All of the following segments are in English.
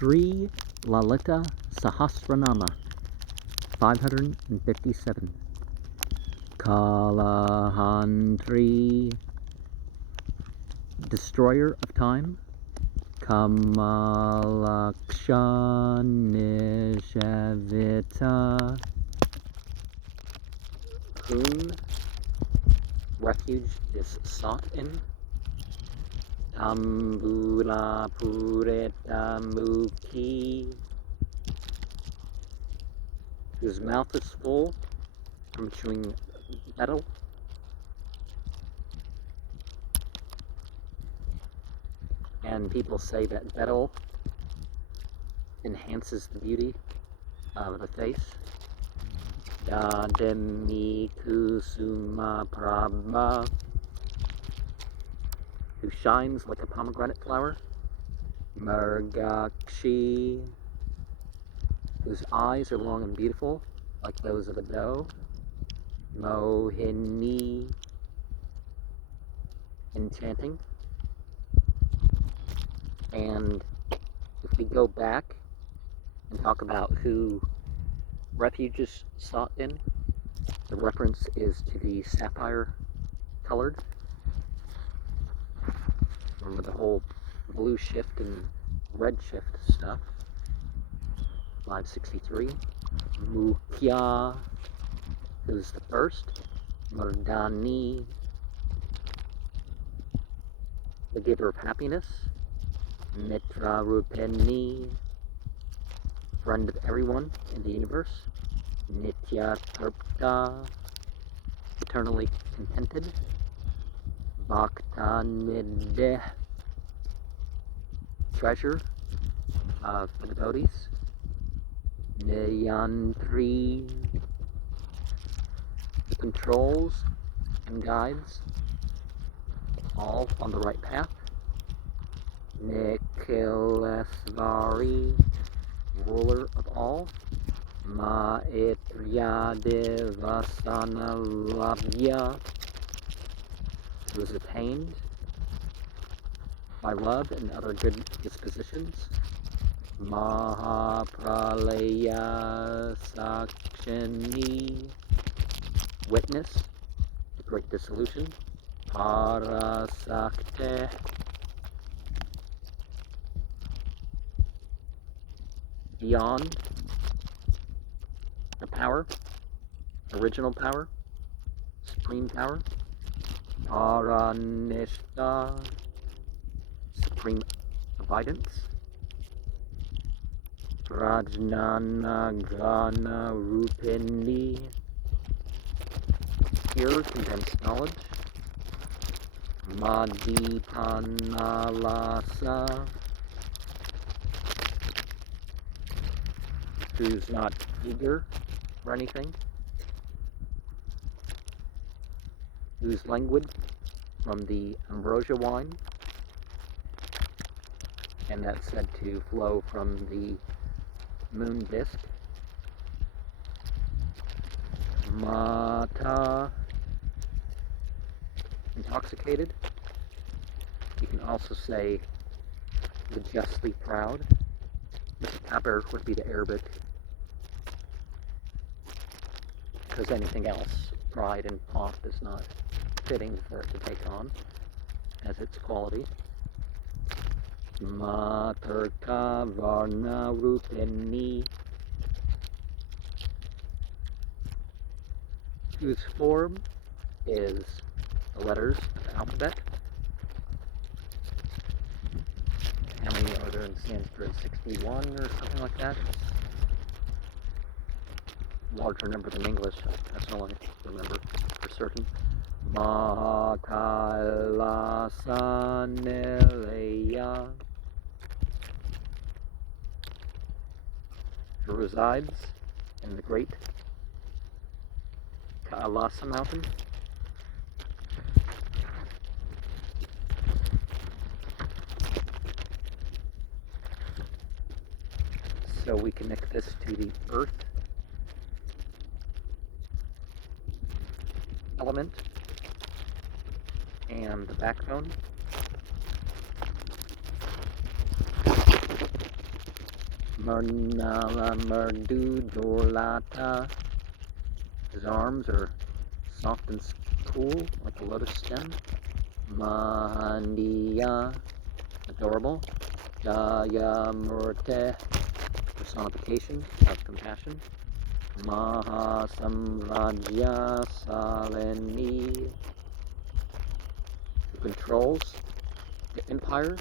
Sri Lalita Sahasranama 557. Kalahantri, destroyer of time. Kamalakshanishavita, whom refuge is sought in. Tambula Pureta Mukhi, whose mouth is full from chewing metal. And people say that betel enhances the beauty of the face. Dademi Kusuma Prabha, who shines like a pomegranate flower. Murgakshi, whose eyes are long and beautiful, like those of a doe. Mohini, enchanting. And if we go back and talk about who refuge is sought in, the reference is to the sapphire colored. Remember the whole blue shift and red shift stuff. 563. Mukhya, who's the first. Murdani, the giver of happiness. Mitra Rupeni, friend of everyone in the universe. Nitya Tarpta, eternally contented. Bhaktanideh, treasure of the devotees. Niyantri, the controls and guides all on the right path. Nikhilesvari, ruler of all. Maitriyadevasana labhya, who is attained by love and other good dispositions. Mahapralaya Sakshini, witness the great dissolution. Parasakte, beyond the power, original power, supreme power. Paranishta, supreme abidance. Prajnana Gana Rupini, pure condensed knowledge. Madipanalasa, who's not eager for anything, who's languid from the ambrosia wine, and that's said to flow from the moon disk. Mata, intoxicated. You can also say the justly proud. Mustaqir would be the Arabic, because anything else, pride and pomp, is not fitting for it to take on as its quality. Matarka Varna Rupini, whose form is the letters of the alphabet. How many are there in Sanskrit? 61 or something like that? Larger number than English, that's all I remember for certain. Mahakailasanilaya, who resides in the great Kailasa mountain. So we connect this to the earth element and the backbone. Mernala Merdu Dorlata. His arms are soft and cool, like a lotus stem. Mahandiya, adorable. Jaya Murte, personification of compassion. Mahasamrajya Salini, who controls the empire,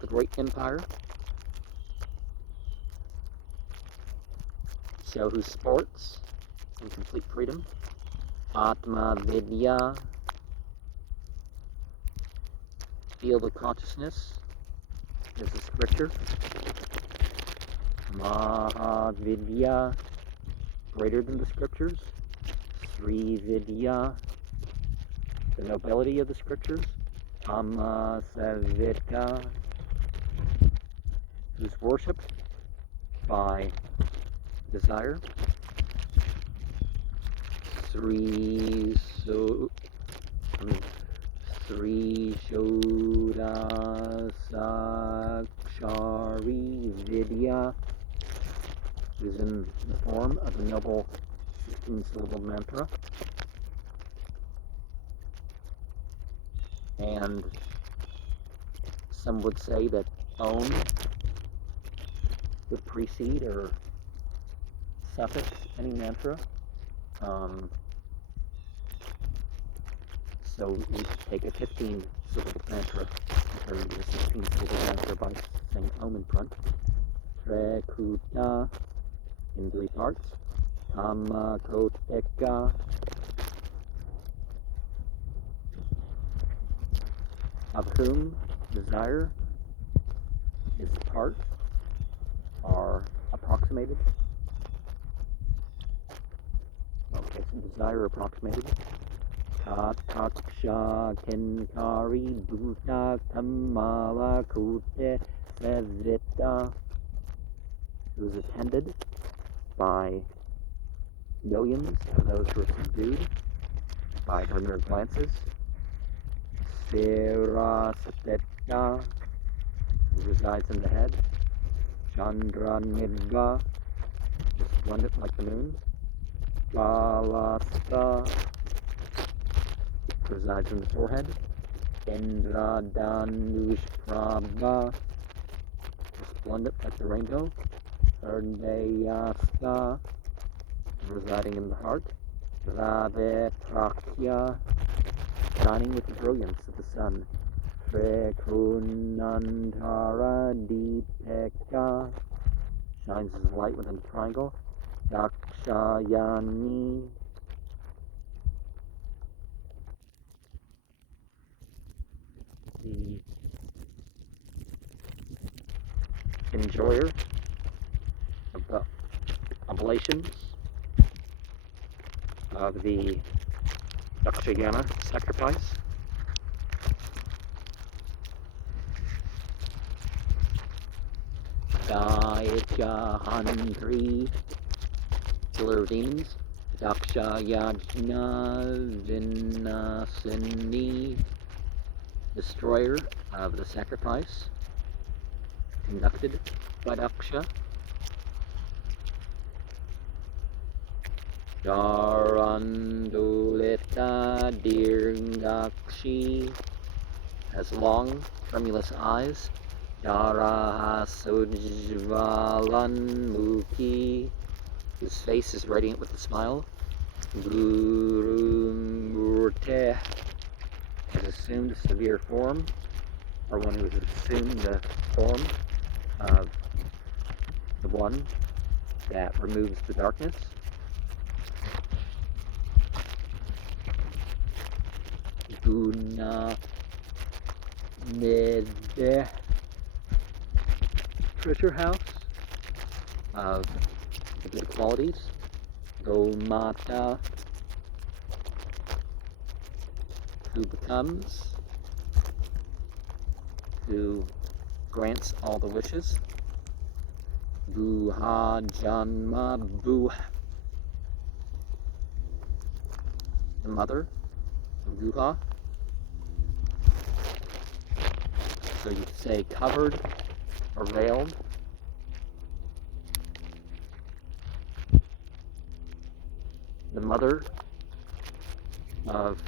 the great empire. Show who sports in complete freedom. Atma Vidya, field of consciousness is the scripture. Mahavidya, greater than the scriptures. Sri Vidya, the nobility of the scriptures. Amasavika, who's worshipped by desire. Sri Shoda Sakshari Vidya, who's in the form of a noble 16-syllable mantra. And some would say that Om would precede or suffix any mantra. So we could take a 15-syllable mantra and turn it into a 16-syllable mantra by saying Om in front. Trekuta in 3 parts. Kamakoteka. Of whom desire is part are approximated. Okay, so desire approximated. Tataksha Kenkari Bhuta Kamala Kute Sevita, who is attended by millions of those who are subdued by her mere glances. Sirasateka, who resides in the head. Chandra Nidva, resplendent like the moon. Balasta, resides in the forehead. Indra Danushprabha, resplendent like the rainbow. Ardeyasta, residing in the heart. Rave Prakya, shining with the brilliance of the sun. Trekunantara Deepeka, shines as a light within a triangle. Dakshayani, the enjoyer of the oblations of the Dakshayana sacrifice. Gaitya-Hantri, killer of demons. Dakshayajna Vinasini, destroyer of the sacrifice, conducted by Daksha. Darandulita Dirgakshi, has long, tremulous eyes. Darahasujvalan Mukhi, whose face is radiant with a smile. Guru Murte, has assumed a severe form, or one who has assumed the form of the one that removes the darkness. Guna Nideh, treasure house of the good qualities. Gomata, who becomes, who grants all the wishes. Guha Janma Buh, the mother of Guha. So you could say covered or veiled. The mother of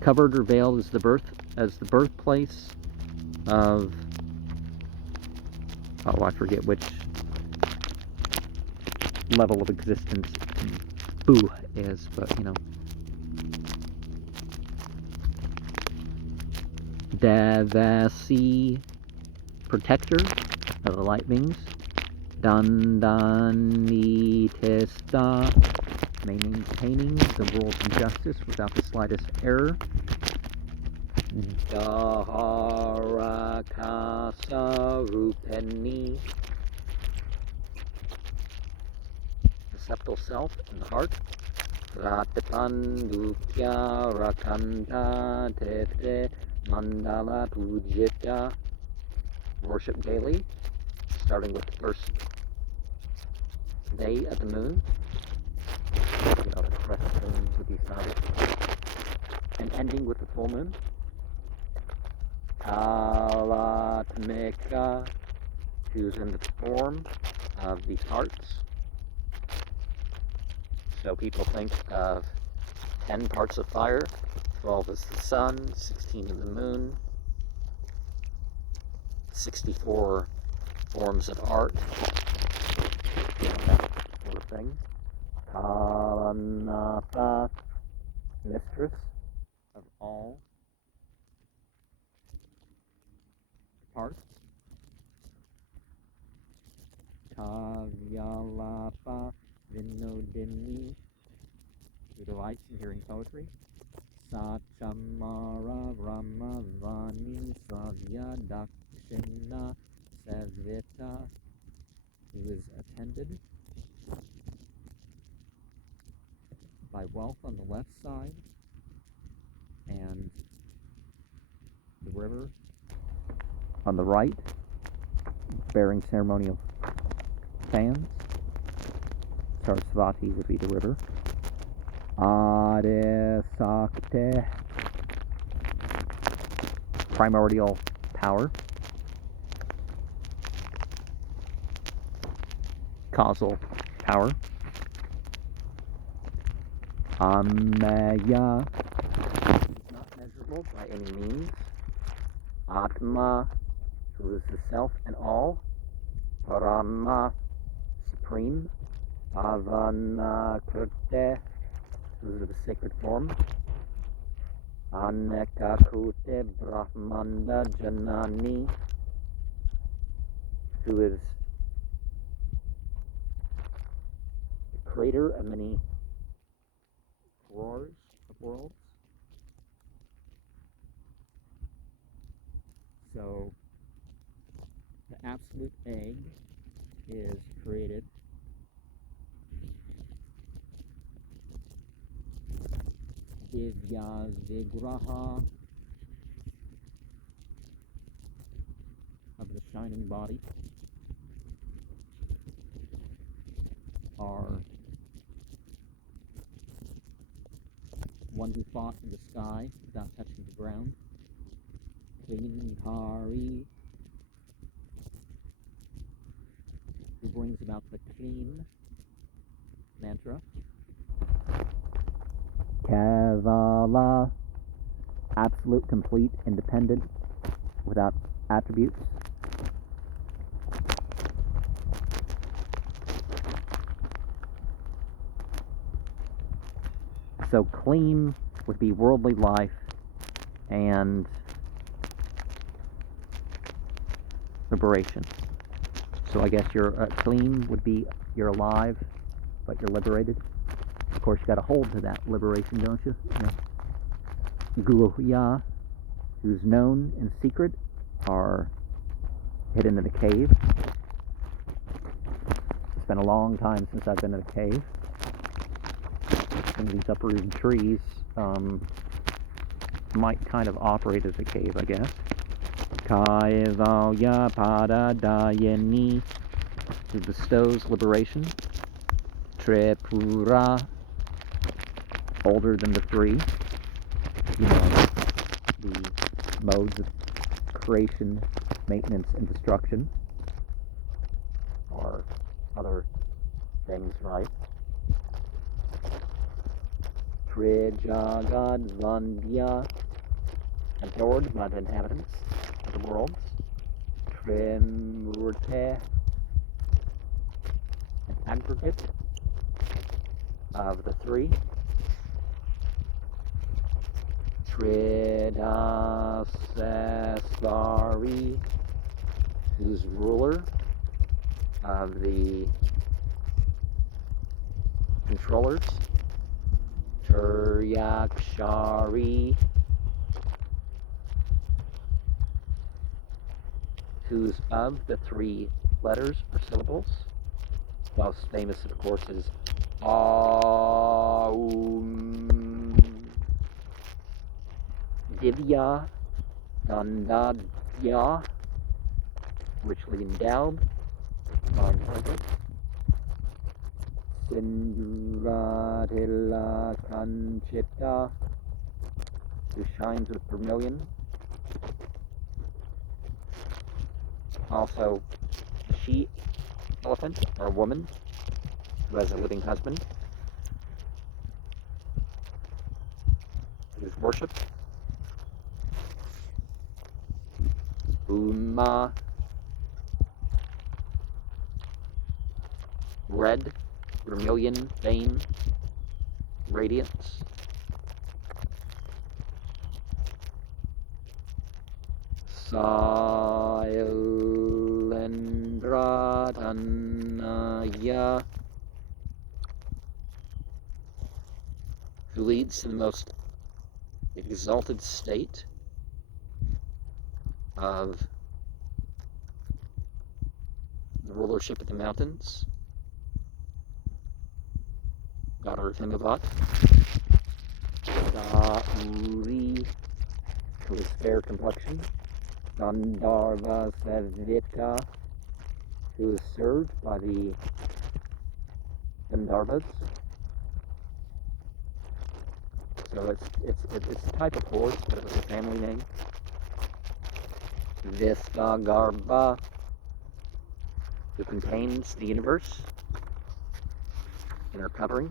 covered or veiled as the birthplace of, oh, I forget which level of existence Boo is, but you know. Devasi, protector of the light beings. Dandanitesta, maintaining the rules and justice without the slightest error. Daharakasa Rupeni, the septal self in the heart. Ratipandukya Rakanta Tete Mandala Pujita, worship daily, starting with the first day of the moon, you know, the crescent moon would be started, and ending with the full moon. Kalatmika, who's in the form of these hearts. So people think of 10 parts of fire, 12 is the sun, 16 is the moon, 64 forms of art, you know, that sort of thing. Kalanapa, mistress of all parts. Kavyalapa Vinodini, who delights in hearing poetry. Sachamara Ramavani Savya Dakshina Savita, who is attended by wealth on the left side and the river on the right, bearing ceremonial fans. Sarasvati would be the river. Adesakte, primordial power. Causal power. Ameya, not measurable by any means. Atma, who is the self and all. Parama, supreme. Avanakrute, who is the sacred form. Anekakute Brahmanda Janani, who is the creator of many crores of worlds. So the absolute egg is created Divya Vigraha of the shining body are one who fought in the sky without touching the ground. Klinkari, who brings about the clean mantra. Kevala, absolute, complete, independent, without attributes. So clean would be worldly life, and liberation. So I guess you're clean would be you're alive, but you're liberated. Of course, you got to hold to that liberation, don't you? Yeah. Guhya, who's known in secret, are hidden in a cave. It's been a long time since I've been in a cave. Some of these uprooted trees might kind of operate as a cave, I guess. Kaivalya Pada Dayani, who bestows liberation. Tripura, older than the three. You know, the modes of creation, maintenance, and destruction, or other things, right? Trijagadvandya, adored by the inhabitants of the worlds. Trimurte, an aggregate of the three. Tridasesvari, who's ruler of the controllers. Turyakshari, who's of the three letters or syllables. Most famous, of course, is Aum. Divya Dandadya, richly endowed, non-perfect. Sindhuratila Kanchita, who shines with vermilion. Also, a she-elephant, or a woman, who has a living husband, who's worshipped. Uma, red, vermilion, fame, radiance. Sailendra, who leads to the most exalted state of the rulership of the mountains. Daughter of Himavat. Dauri, who is fair complexion. Gandharva Savita, who is served by the Gandharvas. So it's a type of horse, but it was a family name. Vistagarbha, who contains the universe in her covering.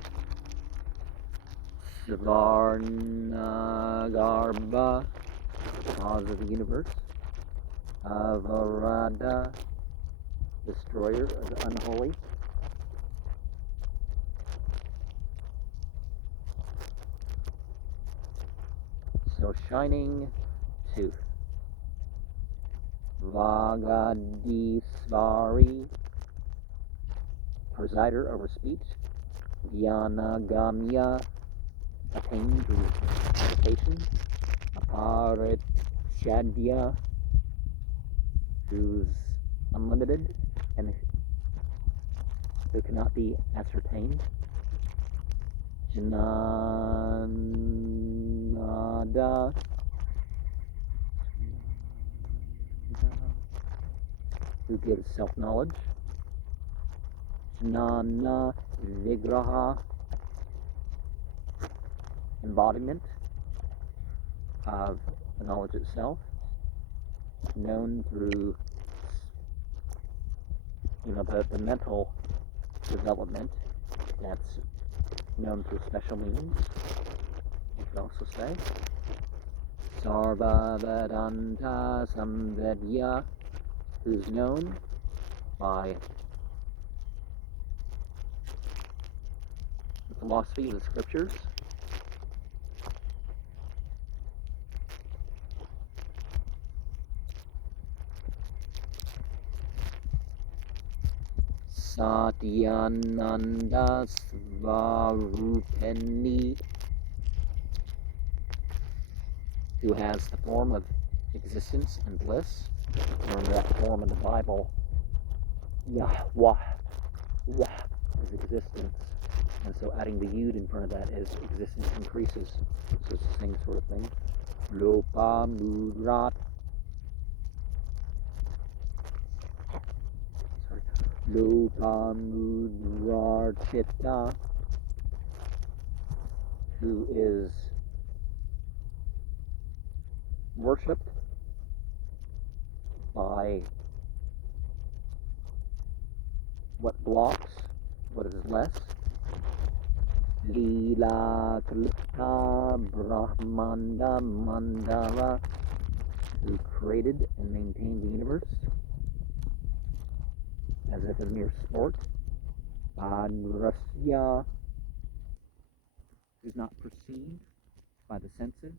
Svarnagarbha, cause of the universe. Avarada, destroyer of the unholy. So shining tooth. Vagadisvari, presider over speech. Gyanagamya, attained through meditation. Aparitshadya, who's unlimited and who cannot be ascertained. Janada, who gives self-knowledge. Jnana Vigraha, embodiment of the knowledge itself, known through, the mental development that's known through special means, you could also say. Sarva Vedanta Samvedya, who's known by the philosophy of the scriptures. Satyananda Svarupeni, who has the form of existence and bliss. Remember that form in the Bible, Yahweh, is existence. And so adding the yud in front of that is existence increases. So it's the same sort of thing. Lopa Mudrat. Lopa Mudrarchita, who is worshipped by what blocks, what is less. Lila Kalita Brahmanda Mandala, who created and maintained the universe as if a mere sport. Rusya, who's not perceived by the senses.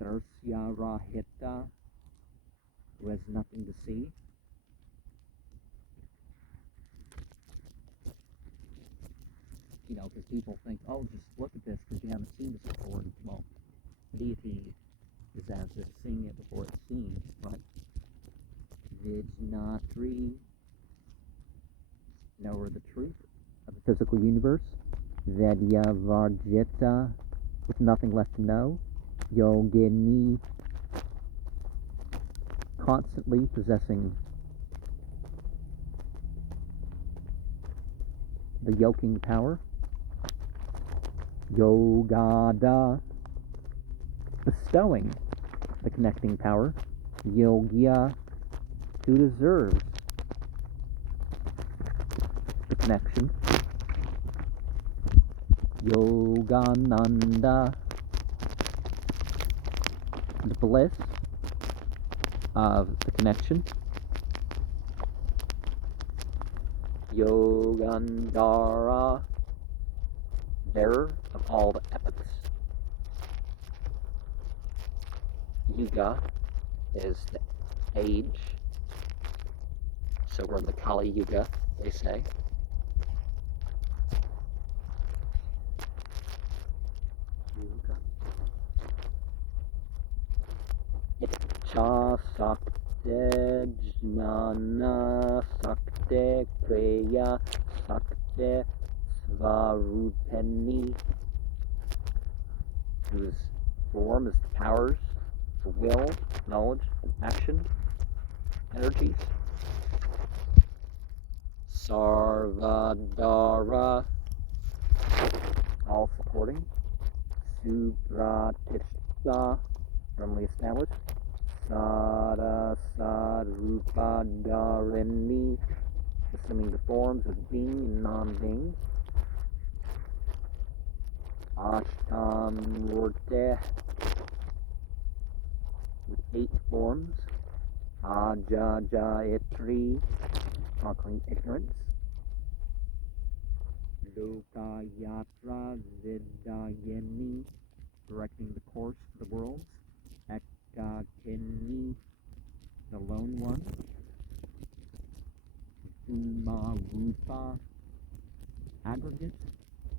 Drasya Rahita, who has nothing to see. You know, because people think, oh, just look at this because you haven't seen this before. Well, deity is as if seeing it before it's seen, but Vijnatri, knower the truth of the physical universe. Vedya Varjita, with nothing left to know. Yogini, constantly possessing the yoking power. Yogada, bestowing the connecting power. Yogya, who deserves the connection. Yogananda, the bliss of the connection. Yogandhara, bearer of all the epiths. Yuga is the age, so we're in the Kali Yuga, they say. Cha Sakte Jnana Sakte Kriya Sakte Svarupeni, whose form is the powers, the will, knowledge, action, energies. Sarvadara, all supporting. Supratishta, firmly established. Sarasarupadharini, assuming the forms of being and non-being. Ashtamurte, with 8 forms. Ajajayatri, conquering ignorance. Lokayatra Vidayani, directing the course of the worlds. Ekakini, the lone one. Umarupa, aggregate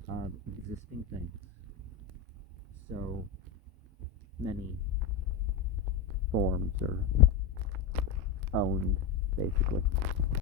of existing things. So many forms are owned, basically.